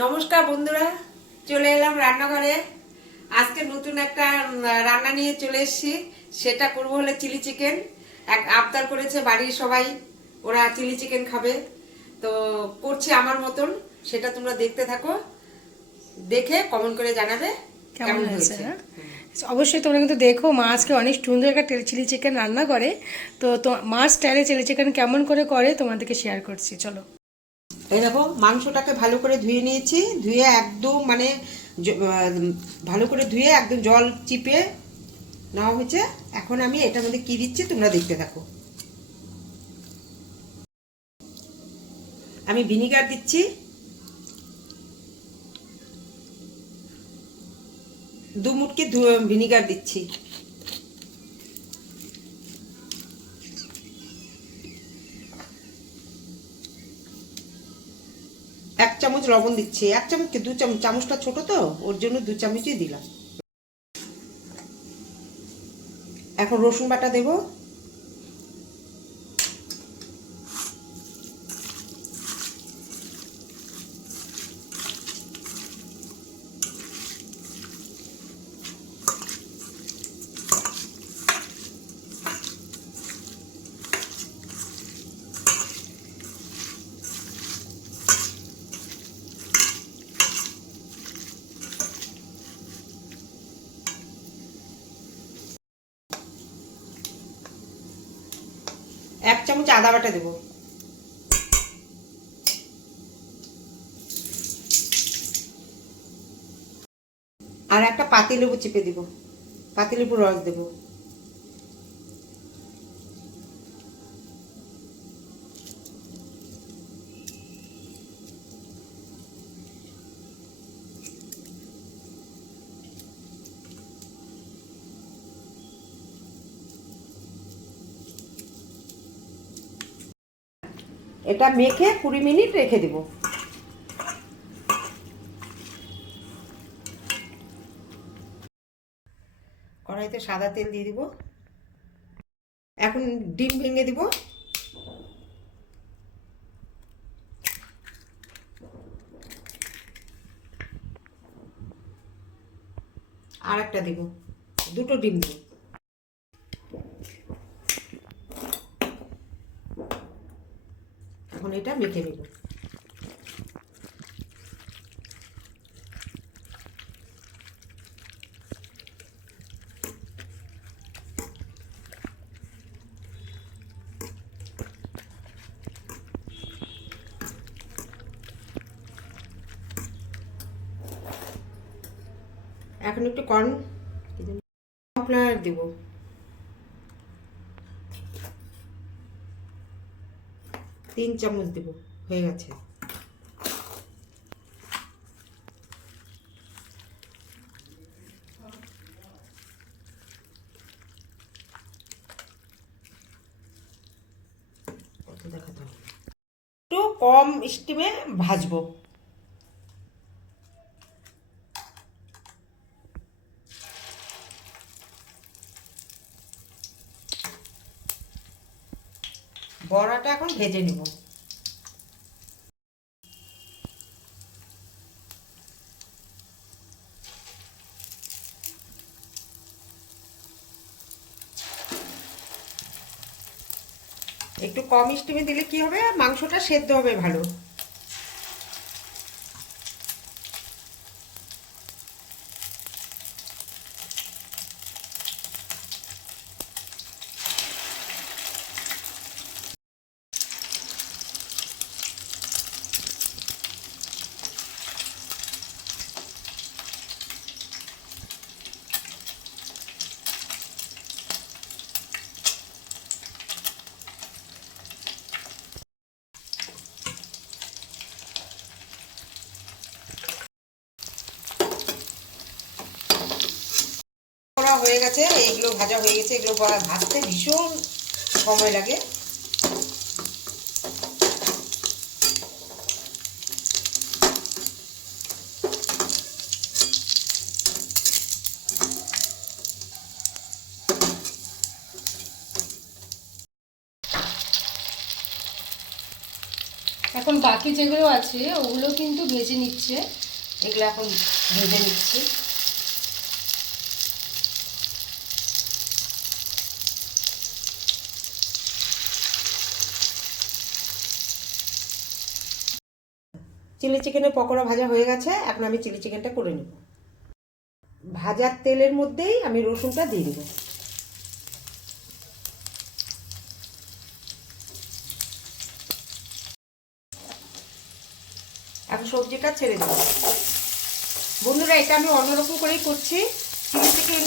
নমস্কার বন্ধুরা চলে এলাম রান্নাঘরে। আজকে নতুন একটা রান্না নিয়ে চলে এসেছি। সেটা করব হলে চিলি চিকেন। এক আবদার করেছে বাড়ির সবাই ওরা চিলি চিকেন খাবে। তো করছি আমার মতন সেটা তোমরা দেখতে থাকো। দেখে কমেন্ট করে জানাবে কেমন হয়েছে? হ্যাঁ? অবশ্যই তোমরা কিন্তু দেখো মা আজকে অনেক সুন্দর একটা চিলি চিকেন রান্না করে। তো তো মার স্টাইলে চিলি চিকেন কেমন করে করে তোমাদেরকে শেয়ার করছি চলো। এই দেখো, মাংসটাকে ভালো করে ধুয়ে নিয়েছি। ধুয়ে একদম মানে ভালো করে ধুয়ে একদম জল চিপে নেওয়া হয়েছে। এখন আমি এটার মধ্যে কী দিচ্ছি তোমরা দেখতে থাকো। আমি ভিনিগার দিচ্ছি। দু মুটকি ভিনিগার দিচ্ছি। এক চামচ লবণ দিচ্ছি। এক চামচ দু চামচ? চামচটা ছোট তো? ওর জন্য দু চামচই দিলাম। এখন রসুন বাটা দেব। এক চামচ আদা বাটা দেব। আর একটা পাতিলেবু চেপে দিব। পাতিলেবুর রস দেব। এটা মেখে কুড়ি মিনিট রেখে দেব। কড়াইতে সাদা তেল দিয়ে দিব। এখন ডিম ভেঙে দিব। আর একটা দিব। দুটো ডিম দিব। এখন এটা মেখে নেব। এখন একটু কর্ন কর্নফ্লাওয়ার দিব। তিন চামচ দেব হয়ে গেছে। একটু কম স্টিমে ভাজবো। বড়াটা এখন ভেজে নিব। একটু কম স্টিমে দিলে কি হবে? মাংসটা সেদ্ধ হবে ভালো করা হয়ে গেছে এগুলো ভাজা হয়ে গেছে, এগুলো ভাজতে ভীষণ সময় লাগে। এখন বাকি যেগুলো আছে, ওগুলো কিন্তু ভেজে নিচ্ছে। এগুলো এখন ভেজে নিচ্ছি। চিলি চিকেনের পকোড়া ভাজা হয়ে গেছে, এখন আমি চিলি চিকেনটা করে নেব। ভাজার তেলের মধ্যেই আমি রসুনটা দিয়ে দেবো। এখন সবজিটা ছেড়ে দেবো। বন্ধুরা, এটা আমি অন্যরকম করেই করছি। চিলি চিকেন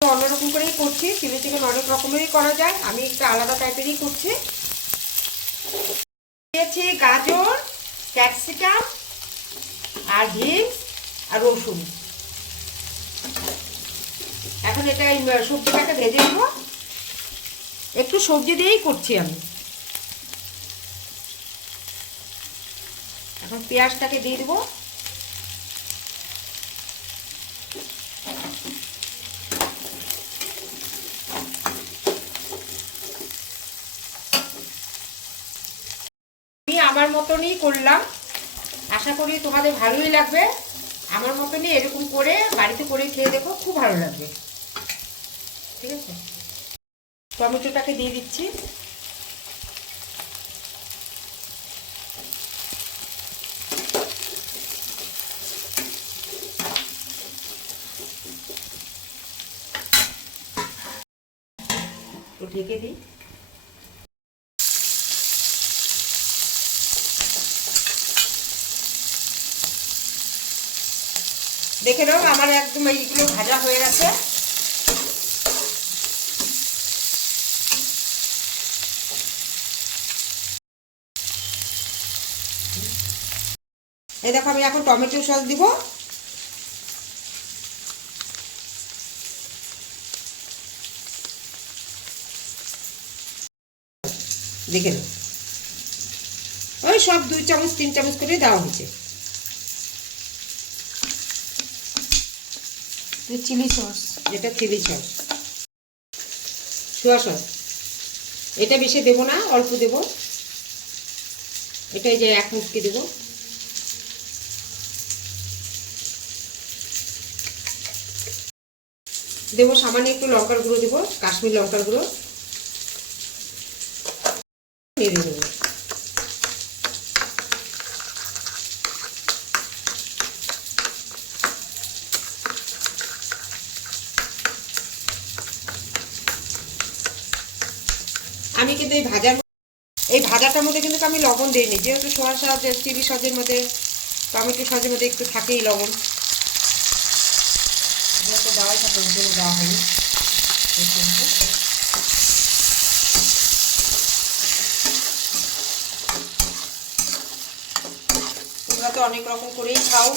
অন্যরকম করেই করছি। চিলি চিকেন অনেক রকমেরই করা যায়। আমি একটা আলাদা টাইপেরই করছি। দিয়েছি গাজর, ক্যাপসিকাম আর ভিমস আর রসুন। এখন এটা সবজিটাকে ভেজে নেব। একটু সবজি দিয়েই করছি আমি। এখন পেঁয়াজটাকে দিয়ে দেবো আমি আমার মতনই করলাম। আশা করি তোমাদের ভালোই লাগবে। আমার মতনই এরকম করে বাড়িতে করে খেয়ে দেখো, খুব ভালো লাগবে। ঠিক আছে? টমেটোটাকে দিয়ে দিচ্ছি। ঢেকে দিই। দেখে নাও, আমার একদম এইগুলো ভাজা হয়ে গেছে। এই দেখো, আমি এখন টমেটো সস দিব। দেখে ওই সব দুই চামচ, তিন চামচ করে দেওয়া হয়েছে। Chilli sauce. এটা চিলি সস। Soya sauce. এটা বেশি দেবো না, অল্প দেব। এটা যে এক মুটকি দেব। দেবো সামান্য একটু লঙ্কার গুঁড়ো দেবো, কাশ্মীর লঙ্কার গুঁড়ো। নেড়ে দেবো। আমি কিন্তু এই ভাজার এই ভাজাটার মধ্যে কিন্তু আমি লবণ দিইনি। যেহেতু সোয়া সস চিলি সসের মধ্যে, টমেটো সসের মধ্যে একটু থাকেই লবণ। যেহেতু দেওয়াই থাকে, ওর জন্য দেওয়া হয়নি। তোমরা তো অনেক রকম করেই খাও।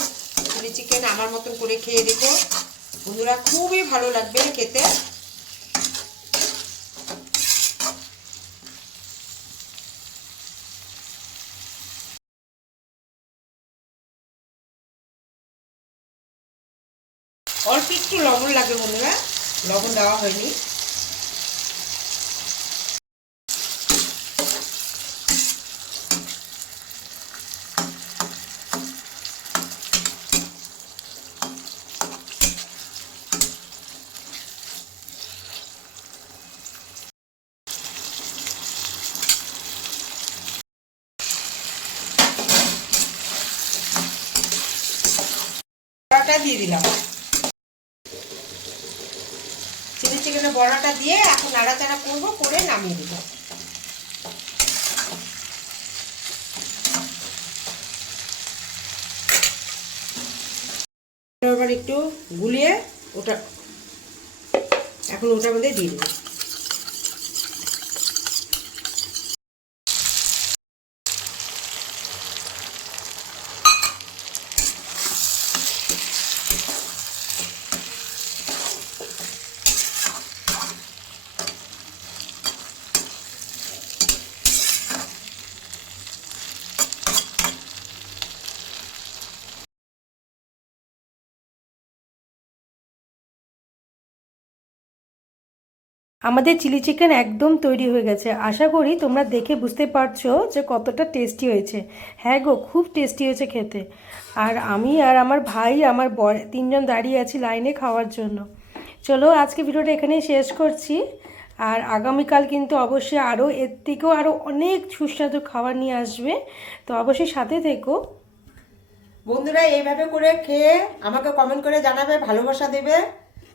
চিলি চিকেন আমার মতন করে খেয়ে দেখো। বন্ধুরা, খুবই ভালো লাগবে খেতে। অল্প একটু লবণ লাগবে বন্ধুরা। লবণ দেওয়া হয়নি। দিয়ে দিলাম চিলি চিকেনের বড়াটা দিয়ে এখন নাড়াচাড়া করব, করে নামিয়ে দেবো একটু গুলিয়ে ওটা এখন ওটার মধ্যে দিয়ে দেবো। আমাদের চিলি চিকেন একদম তৈরি হয়ে গেছে। আশা করি তোমরা দেখে বুঝতে পারছ যে কতটা টেস্টি হয়েছে। হ্যাঁ গো, খুব টেস্টি হয়েছে খেতে। আর আমি আর আমার ভাই, আমার বর, তিনজন দাঁড়িয়ে আছি লাইনে খাওয়ার জন্য। চলো আজকে ভিডিওটা এখানেই শেষ করছি। আর আগামীকাল কিন্তু অবশ্যই আরও, এর থেকেও আরও অনেক সুস্বাদু খাবার নিয়ে আসবে। তো অবশ্যই সাথে থেকো। বন্ধুরা, এইভাবে করে খেয়ে আমাকে কমেন্ট করে জানাবে, ভালোবাসা দেবে।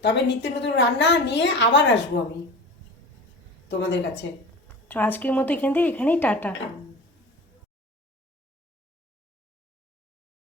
তবে নিত্য নতুন রান্না নিয়ে আবার আসব আমি। তোমাদের কাছে। তো আজকের মতো এখান থেকে এখানেই টাটা।